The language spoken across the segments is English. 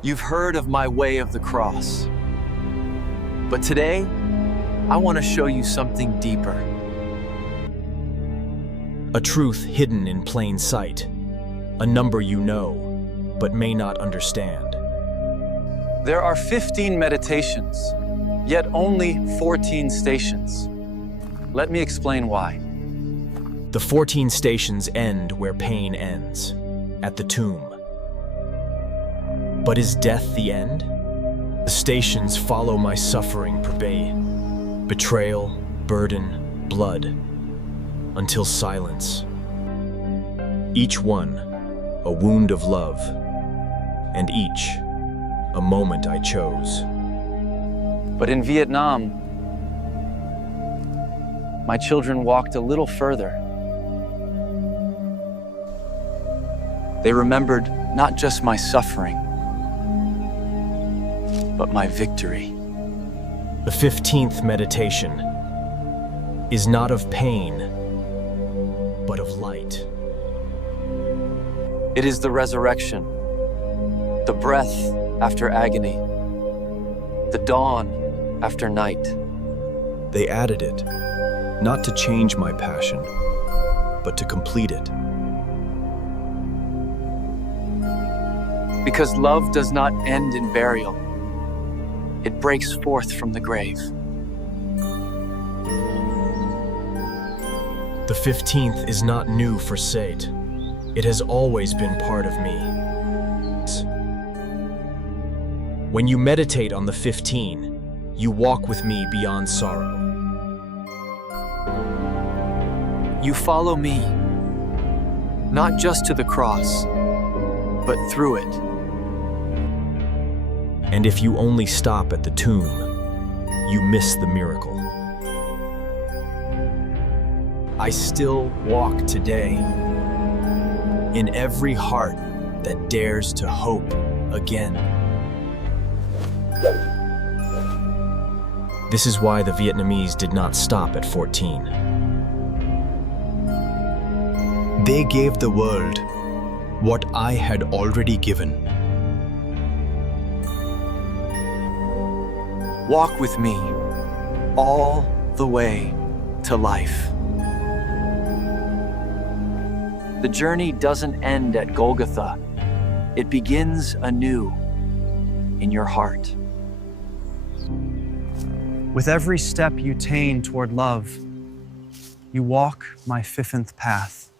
You've heard of my way of the cross. But today, I want to show you something deeper. A truth hidden in plain sight. A number you know, but may not understand. There are 15 meditations, yet only 14 stations. Let me explain why. The 14 stations end where pain ends, at the tomb. But is death the end? The stations follow my suffering betrayal, burden, blood, until silence. Each one, a wound of love, and each, a moment I chose. But in Vietnam, my children walked a little further. They remembered not just my suffering, but my victory. The 15th meditation is not of pain, but of light. It is the resurrection, the breath after agony, the dawn after night. They added it, not to change my passion, but to complete it. Because love does not end in burial. It breaks forth from the grave. The 15th is not new for Sate. It has always been part of me. When you meditate on the 15, you walk with me beyond sorrow. You follow me, not just to the cross, but through it. And if you only stop at the tomb, you miss the miracle. I still walk today in every heart that dares to hope again. This is why the Vietnamese did not stop at 14. They gave the world what I had already given. Walk with me all the way to life. The journey doesn't end at Golgotha. It begins anew in your heart. With every step you take toward love, you walk my 15th path.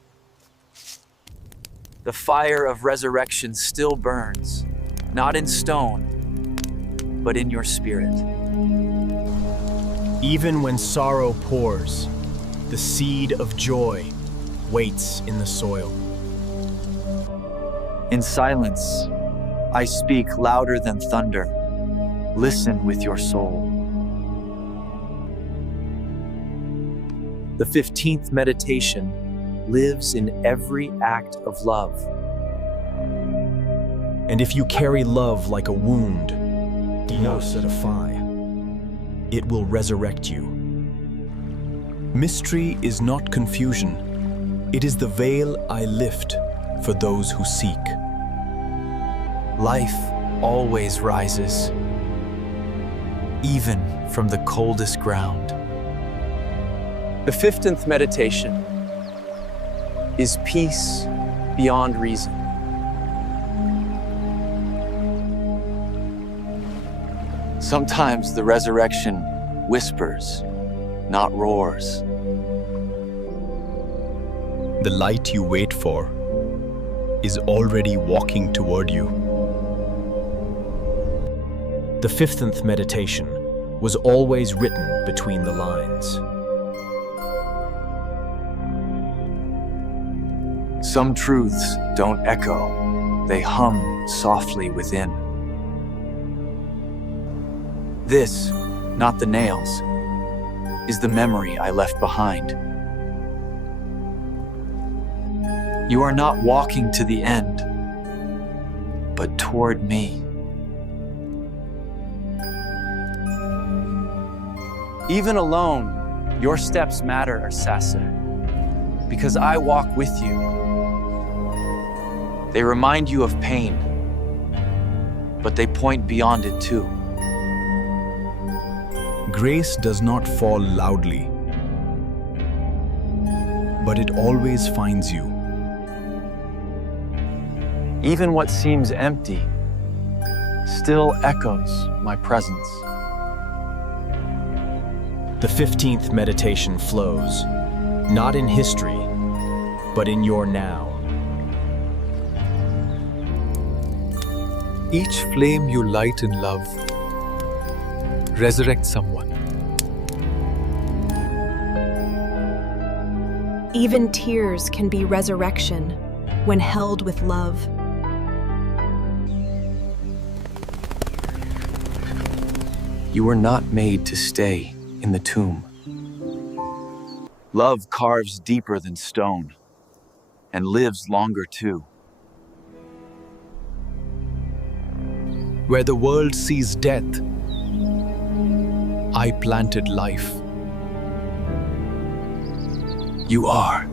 The fire of resurrection still burns, not in stone, but in your spirit. Even when sorrow pours, the seed of joy waits in the soil. In silence, I speak louder than thunder. Listen with your soul. The 15th meditation lives in every act of love. And if you carry love like a wound, it will resurrect you. Mystery is not confusion. It is the veil I lift for those who seek. Life always rises, even from the coldest ground. The 15th meditation is peace beyond reason. Sometimes the resurrection whispers, not roars. The light you wait for is already walking toward you. The 15th meditation was always written between the lines. Some truths don't echo, they hum softly within. This, not the nails, is the memory I left behind. You are not walking to the end, but toward me. Even alone, your steps matter, Sasa, because I walk with you. They remind you of pain, but they point beyond it too. Grace does not fall loudly, but it always finds you. Even what seems empty still echoes my presence. The 15th meditation flows, not in history, but in your now. Each flame you light in love resurrects someone. Even tears can be resurrection when held with love. You were not made to stay in the tomb. Love carves deeper than stone and lives longer too. Where the world sees death, I planted life. You are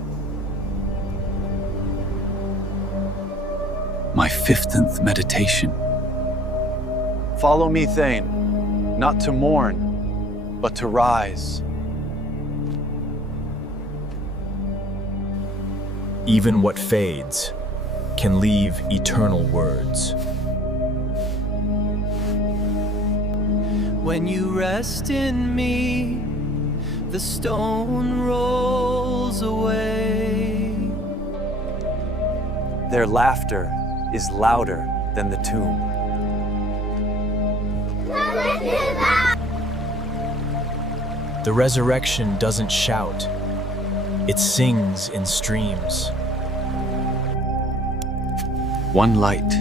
my 15th meditation. Follow me, Thane, not to mourn, but to rise. Even what fades can leave eternal words. When you rest in me, the stone rolls away. Their laughter is louder than the tomb. The resurrection doesn't shout, it sings in streams. One light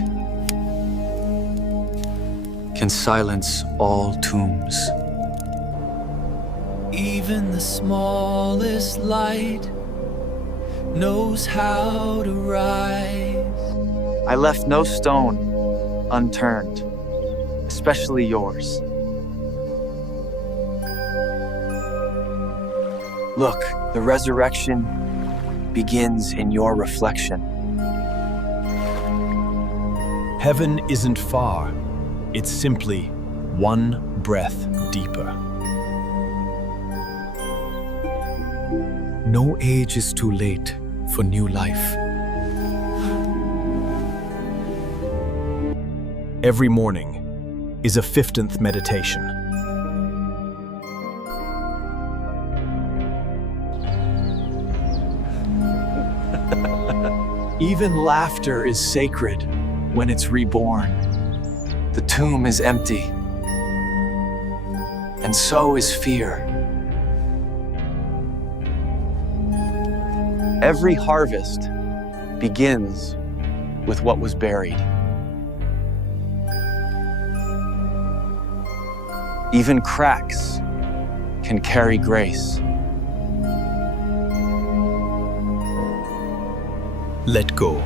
can silence all tombs. Even the smallest light knows how to rise. I left no stone unturned, especially yours. Look, the resurrection begins in your reflection. Heaven isn't far, it's simply one breath deeper. No age is too late for new life. Every morning is a 15th meditation. Even laughter is sacred when it's reborn. The tomb is empty, and so is fear. Every harvest begins with what was buried. Even cracks can carry grace. Let go.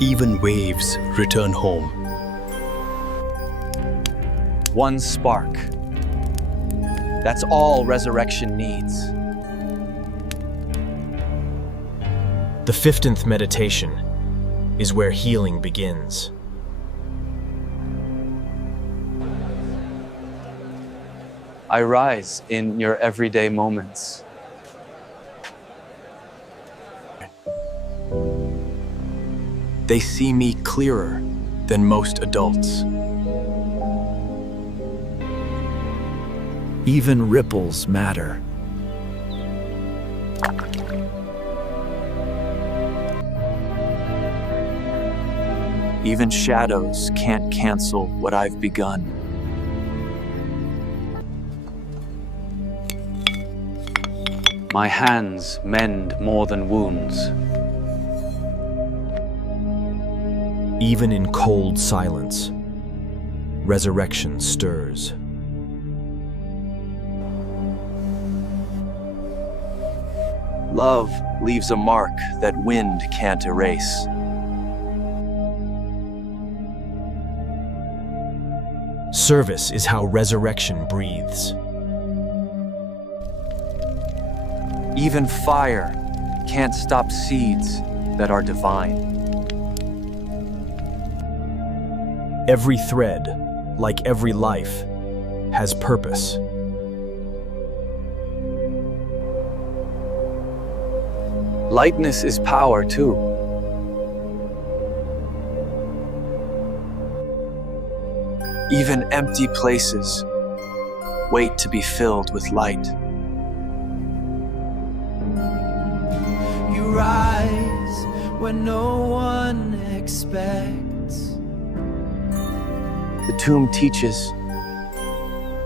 Even waves return home. One spark. That's all resurrection needs. The 15th meditation is where healing begins. I rise in your everyday moments. They see me clearer than most adults. Even ripples matter. Even shadows can't cancel what I've begun. My hands mend more than wounds. Even in cold silence, resurrection stirs. Love leaves a mark that wind can't erase. Service is how resurrection breathes. Even fire can't stop seeds that are divine. Every thread, like every life, has purpose. Lightness is power, too. Even empty places wait to be filled with light. You rise when no one expects. The tomb teaches,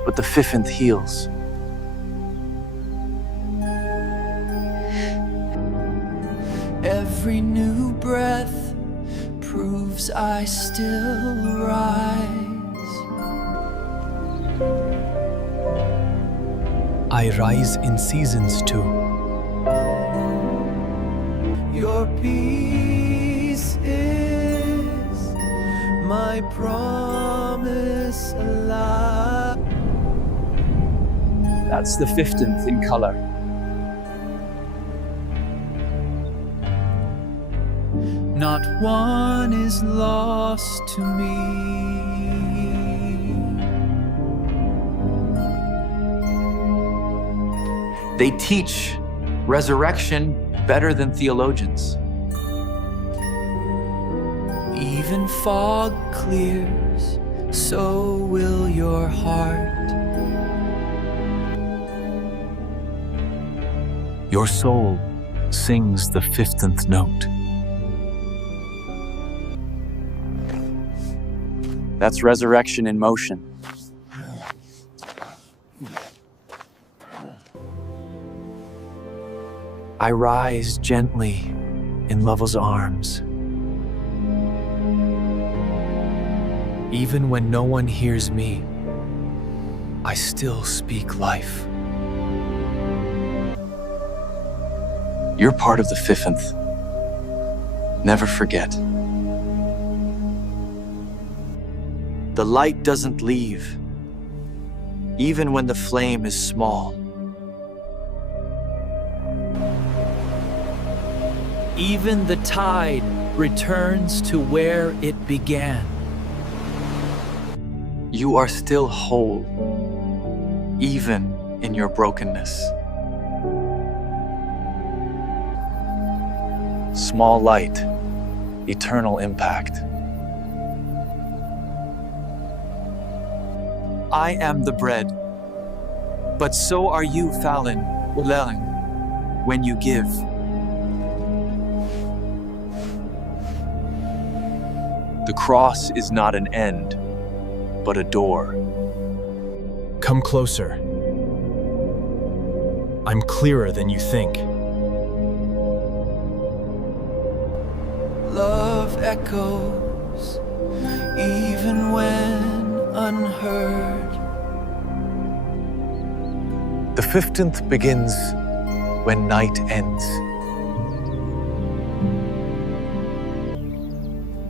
but the fifth heals. Every new breath proves I still rise. I rise in seasons too. Your peace is my promise alive. That's the 15th in color. Not one is lost to me. They teach resurrection better than theologians. Even fog clears, so will your heart. Your soul sings the 15th note. That's resurrection in motion. I rise gently in Love's arms. Even when no one hears me, I still speak life. You're part of the 15th. Never forget. The light doesn't leave, even when the flame is small. Even the tide returns to where it began. You are still whole, even in your brokenness. Small light, eternal impact. I am the bread, but so are you, Fallon, Ulelling, when you give. The cross is not an end, but a door. Come closer. I'm clearer than you think. Love echoes, even when unheard. The 15th begins when night ends.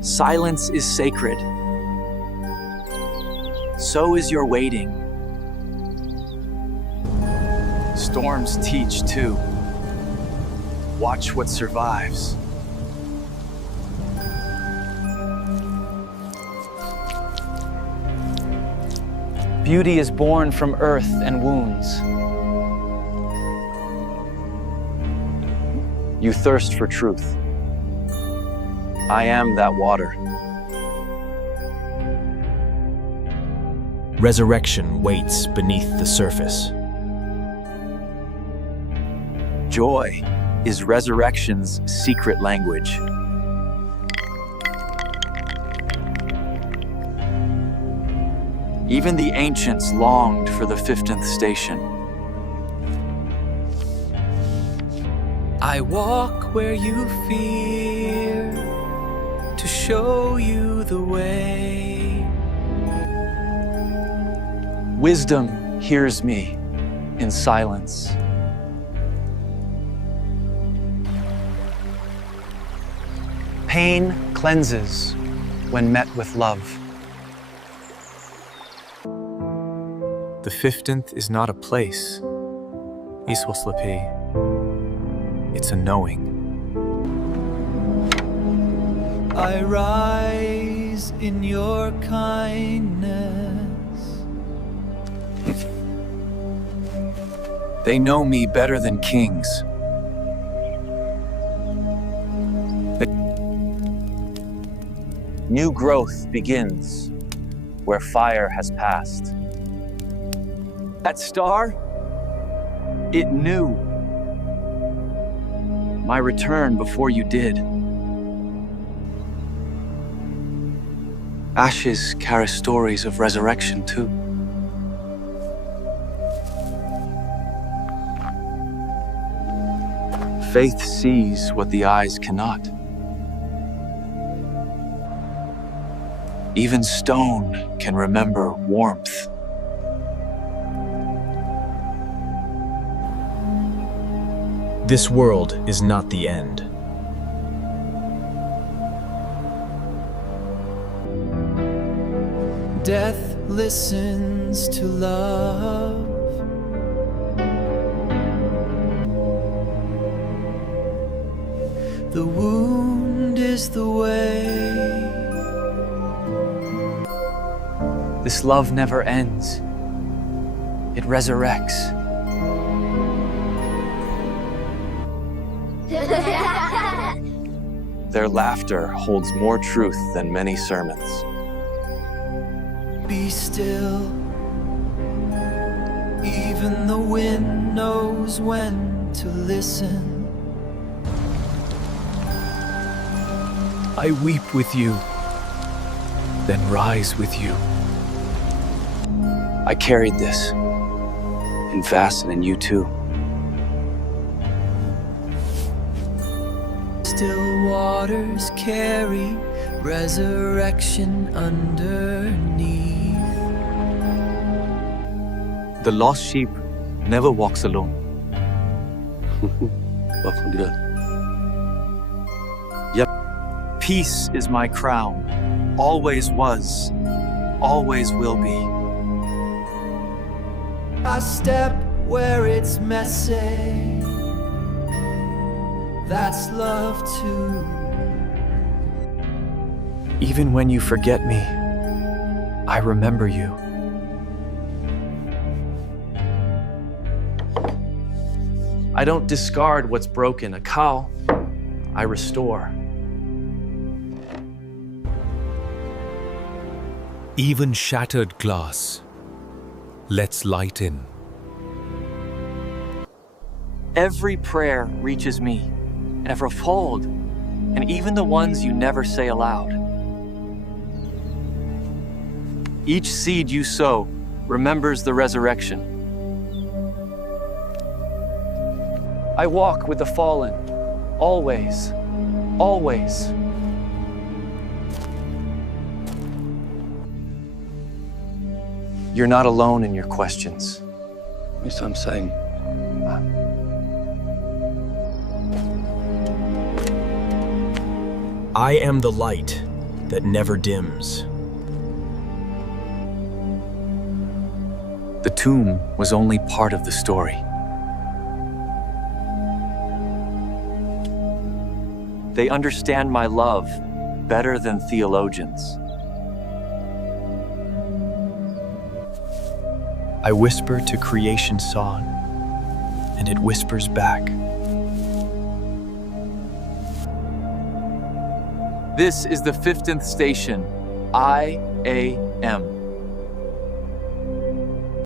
Silence is sacred. So is your waiting. Storms teach too. Watch what survives. Beauty is born from earth and wounds. You thirst for truth. I am that water. Resurrection waits beneath the surface. Joy is resurrection's secret language. Even the ancients longed for the 15th station. I walk where you fear to show you the way. Wisdom hears me in silence. Pain cleanses when met with love. The 15th is not a place. It's a knowing. I rise in your kindness. They know me better than kings. New growth begins where fire has passed. That star, it knew my return before you did. Ashes carry stories of resurrection too. Faith sees what the eyes cannot. Even stone can remember warmth. This world is not the end. Death listens to love. The wound is the way. This love never ends. It resurrects. Their laughter holds more truth than many sermons. Be still. Even the wind knows when to listen. I weep with you, then rise with you. I carried this, and Vasen and you too. Still waters carry resurrection underneath. The lost sheep never walks alone. Yep. Peace is my crown, always was, always will be. I step where it's messy. That's love too. Even when you forget me, I remember you. I don't discard what's broken, a cow, I restore. Even shattered glass lets light in. Every prayer reaches me, and I've fold, and even the ones you never say aloud. Each seed you sow remembers the resurrection. I walk with the fallen, always, always. You're not alone in your questions. Yes, I'm saying. I am the light that never dims. The tomb was only part of the story. They understand my love better than theologians. I whisper to creation's song, and it whispers back. This is the 15th station, I-A-M.